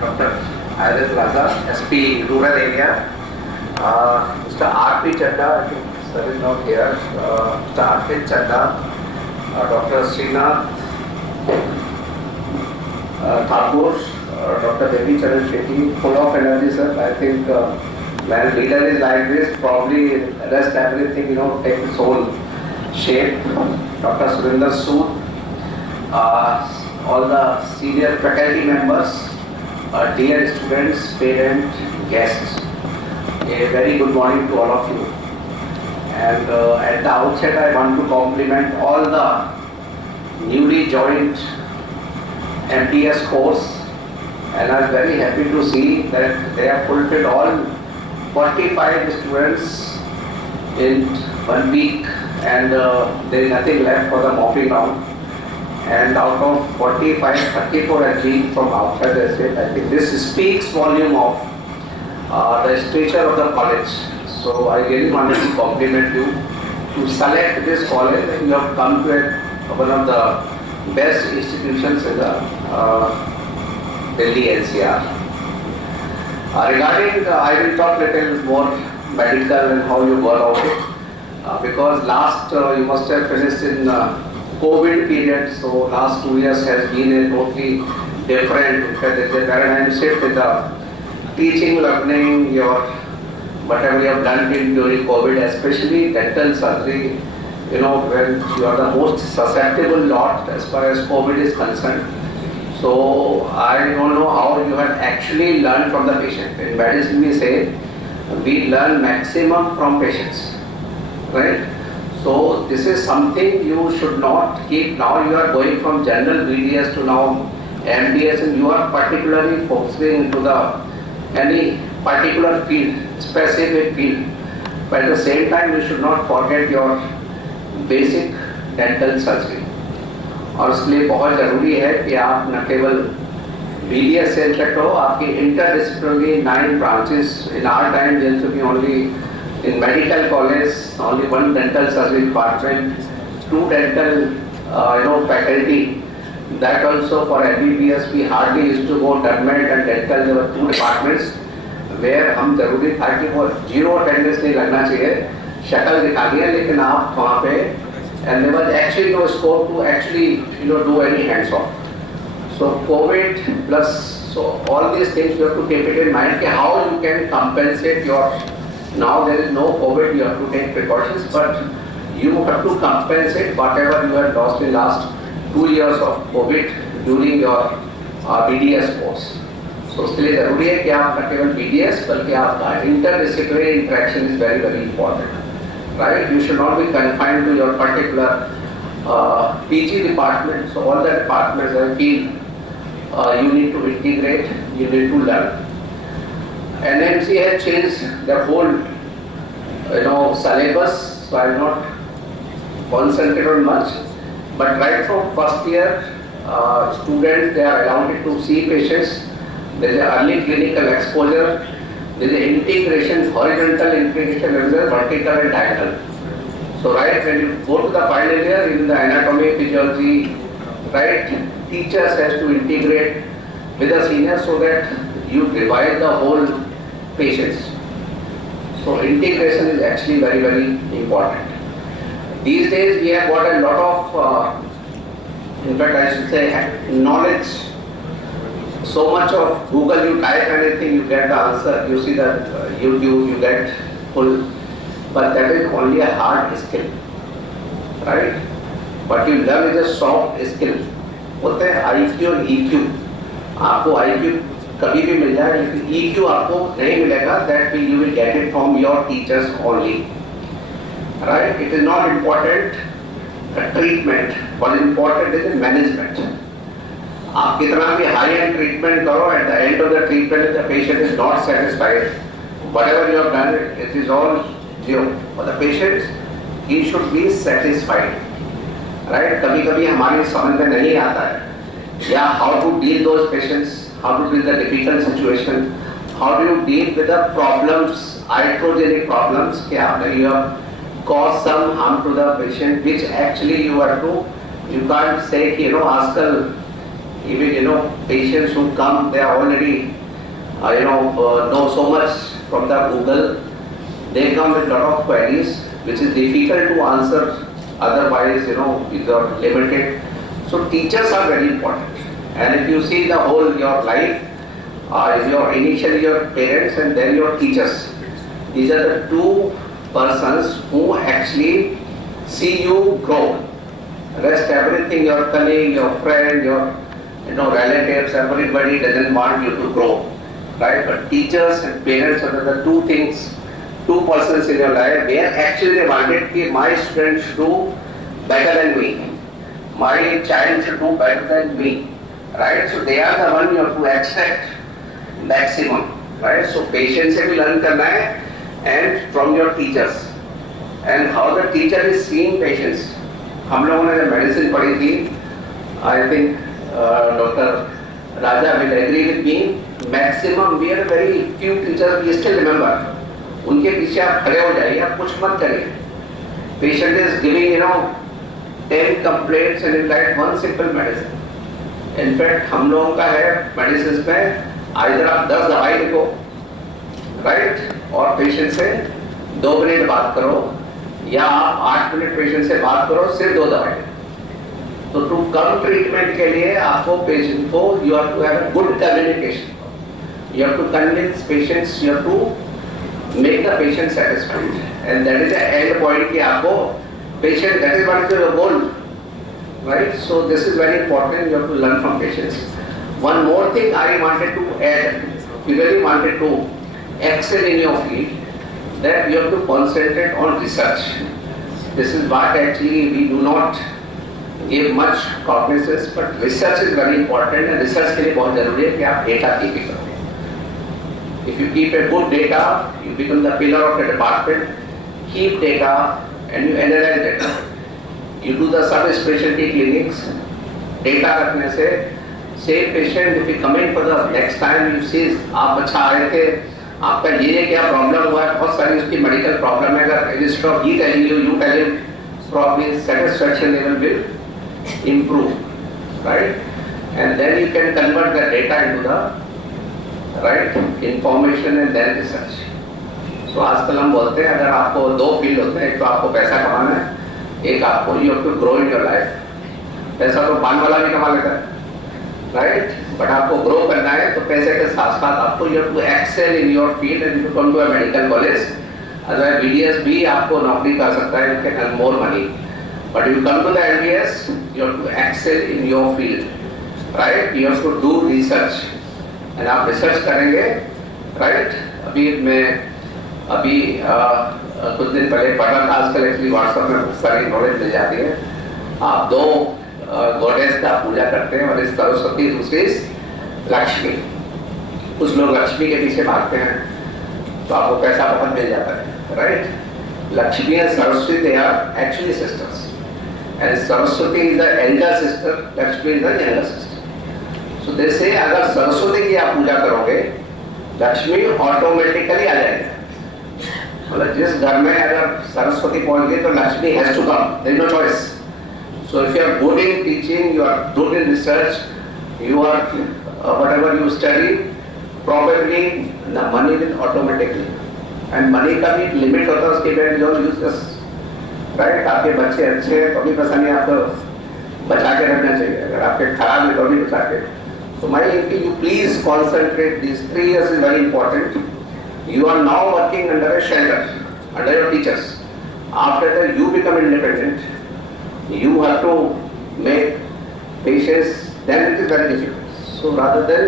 Dr. Iris Raza, SP Rural Area. Mr. R.P. Chadda, I think sir is not here. Mr. R.P. Chadda, Dr. Srinath Thakur, Dr. Devi Charan Shetty, full of energy, sir. I think when a leader is like this, probably rest everything, take its own shape. Dr. Surinder Sood, all the senior faculty members, dear students, parents, guests, a very good morning to all of you. And at the outset, I want to compliment all the newly joined MDS course, and I'm very happy to see that they have fulfilled all 45 students in 1 week, and there is nothing left for the mopping round. And out of 45, 34 have been from outside the state. I think this speaks volume of the stature of the college. So I really wanted to compliment you to select this college, and you have come to one of the best institutions in the Delhi NCR. Regarding, I will talk little more medical and how you go about it, because last you must have finished in COVID period, so last 2 years has been a totally different. In fact, there's a paradigm shift in the teaching, learning, your whatever you have done during COVID, especially dental surgery. When you are the most susceptible lot as far as COVID is concerned. So I don't know how you have actually learned from the patient. In medicine we say we learn maximum from patients, right? So this is something you should not keep. Now you are going from general BDS to now MDS, and you are particularly focusing into any particular field, specific field. But at the same time, you should not forget your basic dental surgery, और इसलिए बहुत ज़रूरी है कि आप न केवल BDS से इंटरेक्ट हो, आपकी interdisciplinary 9 branches. In our time there to be only in medical college only 1 dental surgery department, 2 dental faculty. That also for MBBS we hardly used to go dermat and dental. There were 2 departments where हम जरूरी था कि वो 0 attendance नहीं लगना चाहिए, शक्ल दिखा दिया, लेकिन आप वहाँ पे and there was actually no scope to actually do any hands on. So COVID plus, so all these things you have to keep it in mind, how you can compensate your, now there is no COVID, you have to take precautions, but you have to compensate whatever you have lost in last 2 years of COVID during your BDS course. So इसलिए ज़रूरी है कि आप न केवल BDS बल्कि आपका interdisciplinary interaction is very very important. Right? You should not be confined to your particular PG department. So all the departments I feel you need to integrate, you need to learn. NMC has changed their whole syllabus, so I will not concentrate on much. But right from first year, students, they are allowed to see patients. There is early clinical exposure. There is integration, horizontal integration, there is vertical and diagonal. So right when you go to the final year in the anatomy, physiology, right, teachers has to integrate with the seniors so that you revise the whole patients. So integration is actually very very important. These days we have got a lot of, in fact I should say, knowledge. So much of Google, you type anything, you get the answer. You see that YouTube, you get full. But that is only a hard skill, right? What you learn is a soft skill. होते हैं IQ और EQ. आपको IQ कभी भी मिल जाए, लेकिन EQ आपको नहीं मिलेगा. That will you will get it from your teachers only, right? It is not important treatment. What is important is the management. आप कितना भी हाई एंड ट्रीटमेंट करो, at the end of the treatment the patient is not satisfied, whatever you have done it is all zero for the patient. He should be satisfied, right? कभी कभी हमारी समझ में नहीं आता है या how to deal those patients, how to deal the difficult situation, how do you deal with the problems, iatrogenic problems, क्या you have caused some harm to the patient, which actually you have to, you can't say कि आजकल Even patients who come, they are already know so much from the Google. They come with lot of queries, which is difficult to answer. Otherwise, if you are limited. So teachers are very important. And if you see the whole your life, initially your parents and then your teachers. These are the two persons who actually see you grow. Rest everything, your colleague, your friend, your relatives, everybody doesn't want you to grow, right? But teachers and parents are the two things, two persons in your life where actually they wanted that my student should do better than me, my child should do better than me, right? So they are the one you have to expect maximum, right? So patience se bhi learn karna hai, and from your teachers, and how the teacher is seeing patients. हम लोगों ने जब medicine पढ़ी थी, I think Doctor Raja will agree with me, maximum we are very few teachers we still remember, उनके पीछे आप खड़े हो जाइए, आप कुछ मत करिए. Patient is giving 10 complaints and in right one simple medicine. In fact हम लोगों का है मेडिसिन में आइदर आप 10 दवाई लिखो, राइट, और पेशेंट से 2 मिनट बात करो, या आप 8 मिनट पेशेंट से बात करो, सिर्फ 2 दवाई. तो टू कम ट्रीटमेंट के लिए आपको पेशेंट को you have to have good communication, you have to convince patients, you have to make the patient satisfied, and that is the end point कि आपको patient that is what is your goal, right. So this is very important, you have to learn from patients. One more thing I wanted to add, you really wanted to excel in your field, that you have to concentrate on research. This is what actually we do not give much cognizance, but research is very important, and research के लिए बहुत जरूरी है कि आप data keep करो. If you keep a good data, you become the pillar of the department. Keep data and you analyze data. You do the subspecialty clinics. Data रखने से same patient if you come in for the next time you see आप अच्छा आए थे, आपका ये क्या problem हुआ है, बहुत सारी उसकी मेडिकल प्रॉब्लम है, अगर instead of he telling you tell him, probably satisfaction level will improve, right? And then you can convert the data into the right information and then research. So आजकल हम बोलते हैं अगर आपको 2 फील्ड होते हैं, एक तो आपको पैसा कमाना है, एक आपको you have to grow in your life. पैसा तो पान वाला भी कमा लेता है, राइट, बट आपको ग्रो करना है तो पैसे के साथ साथ आपको you have to excel in your field, and you come to a medical college. Otherwise BDS भी आपको नौकरी कर सकता है, you can earn more money, but you come to the MBBS, you have to excel in your field, right. You have to do research, and आप research करेंगे, right. अभी कुछ दिन पहले पढ़ा था, आजकल एक्चुअली व्हाट्सएप में बहुत सारी नॉलेज मिल जाती है. आप 2 गॉडेस का पूजा करते हैं, और इस सरस्वती, दूसरी लक्ष्मी. कुछ लोग लक्ष्मी के पीछे भागते हैं तो आपको पैसा बहुत मिल जाता है, right. Lakshmi and Saraswati they are actually sisters, and Saraswati is the elder sister, Lakshmi is the younger sister. So they say अगर सरस्वती की आप पूजा करोगे, लक्ष्मी ऑटोमेटिकली आ जाएगी. मतलब जिस घर में अगर सरस्वती पहुंच गई तो Lakshmi has to come, there is no choice. So if you are good in teaching, you are good in research, you are whatever you study, probably the money will automatically. And money का भी limit होता है, उसके बाद जो use this, right? आपके बच्चे अच्छे हैं तो भी पैसा नहीं, आपको बचा के रखना चाहिए. अगर आपके खराब है तो भी बचा के. So my you please concentrate. These 3 years is very important. You are now working under a shelter, under your teachers. After that you become independent. You have to make patients, then it is very difficult. So rather than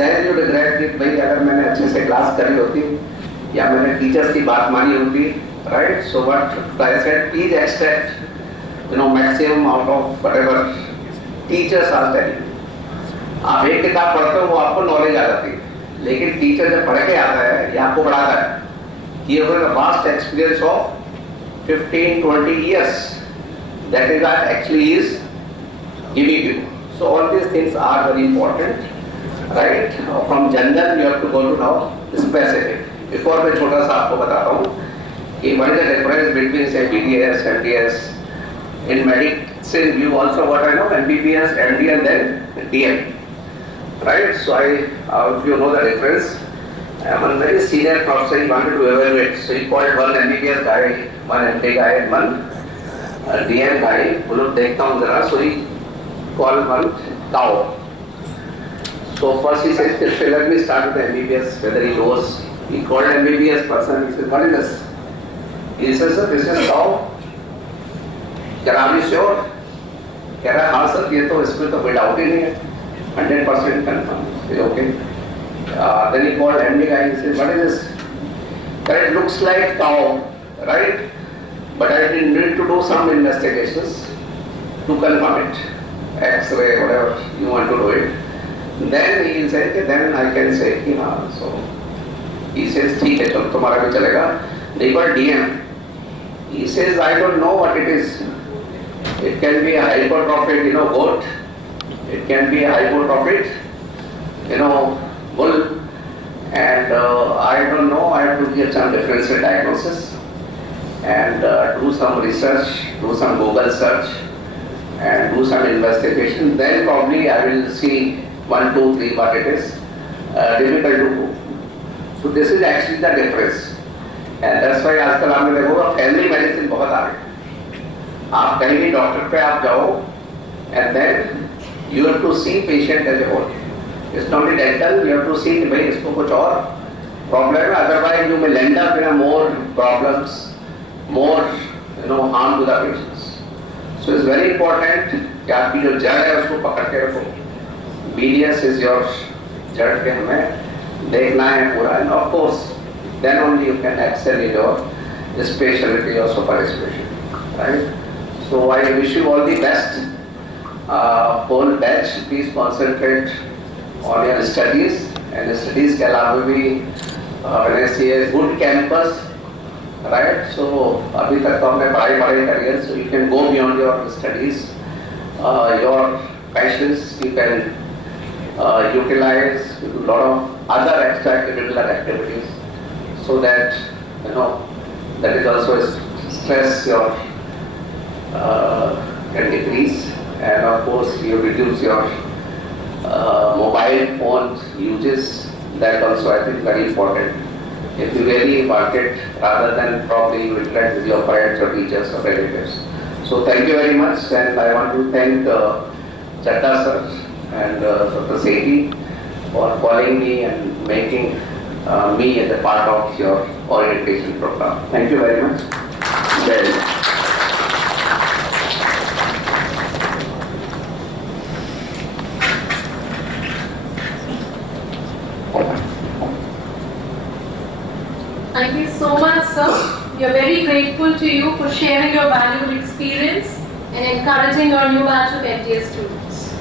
then you regret it, भाई अगर मैंने अच्छे से class करी होती या मैंने teachers की बात मानी होती, right? So what I said, please extract maximum out of whatever teachers are telling. आप एक किताब पढ़ते हो वो आपको नॉलेज आ जाती है, लेकिन टीचर जब पढ़ के आता है या आपको पढ़ाता है, he has a vast experience of 15-20 years. That is what actually is giving you. So all these things are very important, right? From general you have to go to now specific. Before मैं छोटा सा आपको बताता हूँ कि what is the difference between say BDS, MDS. In Since you also what I know, MBBS, MD and then DM. Right? So if you know the difference, I am a very senior professor, he wanted to evaluate. So he called one MBBS guy, one MD guy and one DM guy. बोलो देखता हूँ जरा. So he called one cow. So first he said, let me start with the MBBS, whether he knows. He called MBBS person, he said, what is this? He says, sir, this is cow. Can I be sure? कह रहा है हाँ sir ये तो इसमें तो कोई doubt ही नहीं है 100% confirm. Okay. Then he called MD guy and said, what is this? It looks like cow, right? But I need to do some investigations to confirm it. X-ray, whatever you want to do it. Then he said, okay, then I can say, हाँ. So he says, ठीक है चलो तुम्हारा भी चलेगा. They call DM. He says, I don't know what it is. It can be a hypertrophic, goat. It can be a hypertrophic, bull. And I don't know, I have to give some differential diagnosis and do some research, do some Google search and do some investigation. Then probably I will see 1, 2, 3 what it is. Difficult to do. So this is actually the difference. And that's why आजकल आपने देखोगा family medicine बहुत आ रही है. आप कहीं भी doctor पे आप जाओ and then you have to see patient as a whole. It's not only dental, you have to see कि भाई इसको कुछ और प्रॉब्लम है. Otherwise you may end up in more problems, more harm to the patients. So it's very important कि आपकी जो जड़ है उसको पकड़ के रखो. BDS is your जड़ के हमें देखना है पूरा. And of course then only you can excel in your specialty or super specialty, right? So I wish you all the best. Whole batch, please concentrate on your studies and the studies के अलावा भी when I say a good campus, right? So अभी तक तो हमने पढ़ाई करी है, so you can go beyond your studies, your passions you can utilize to do a lot of other extracurricular activities, so that that is also stress your can decrease, and of course you reduce your mobile phone uses. That also I think very important. If you really want it, rather than probably you interact with your parents or teachers or relatives. So thank you very much, and I want to thank Chadha sir and Dr. Sethi for calling me and making me as a part of your orientation program. Thank you very much. Very much. Thank you so much, sir. We are very grateful to you for sharing your valuable experience and encouraging our new batch of MTS students.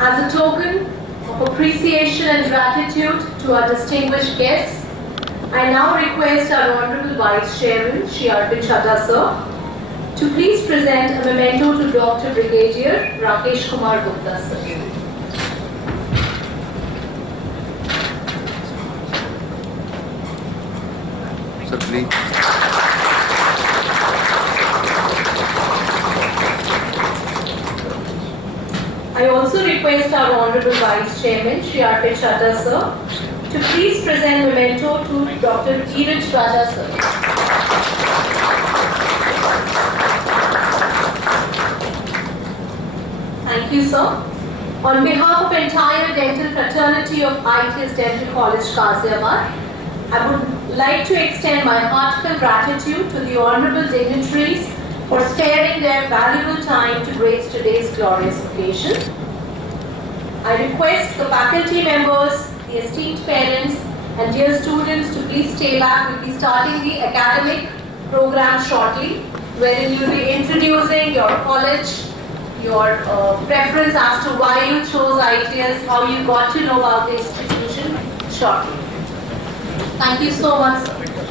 As a token of appreciation and gratitude to our distinguished guests, I now request our Honorable Vice Chairman, Shri Arvind Chadha sir, to please present a memento to Dr. Brigadier Rakesh Kumar Gupta sir. Sir, please. I also request our Honorable Vice Chairman, Shri Arvind Chadha sir, to please present memento to Dr. Dheeraj Raja sir. Thank you, sir. On behalf of entire dental fraternity of ITS Dental College, Ghaziabad, I would like to extend my heartfelt gratitude to the honorable dignitaries for sparing their valuable time to grace today's glorious occasion. I request the faculty members, the esteemed parents, and dear students to please stay back. We'll be starting the academic program shortly, wherein you'll be introducing your college, your preference as to why you chose ITS, how you got to know about the institution shortly. Thank you so much, sir.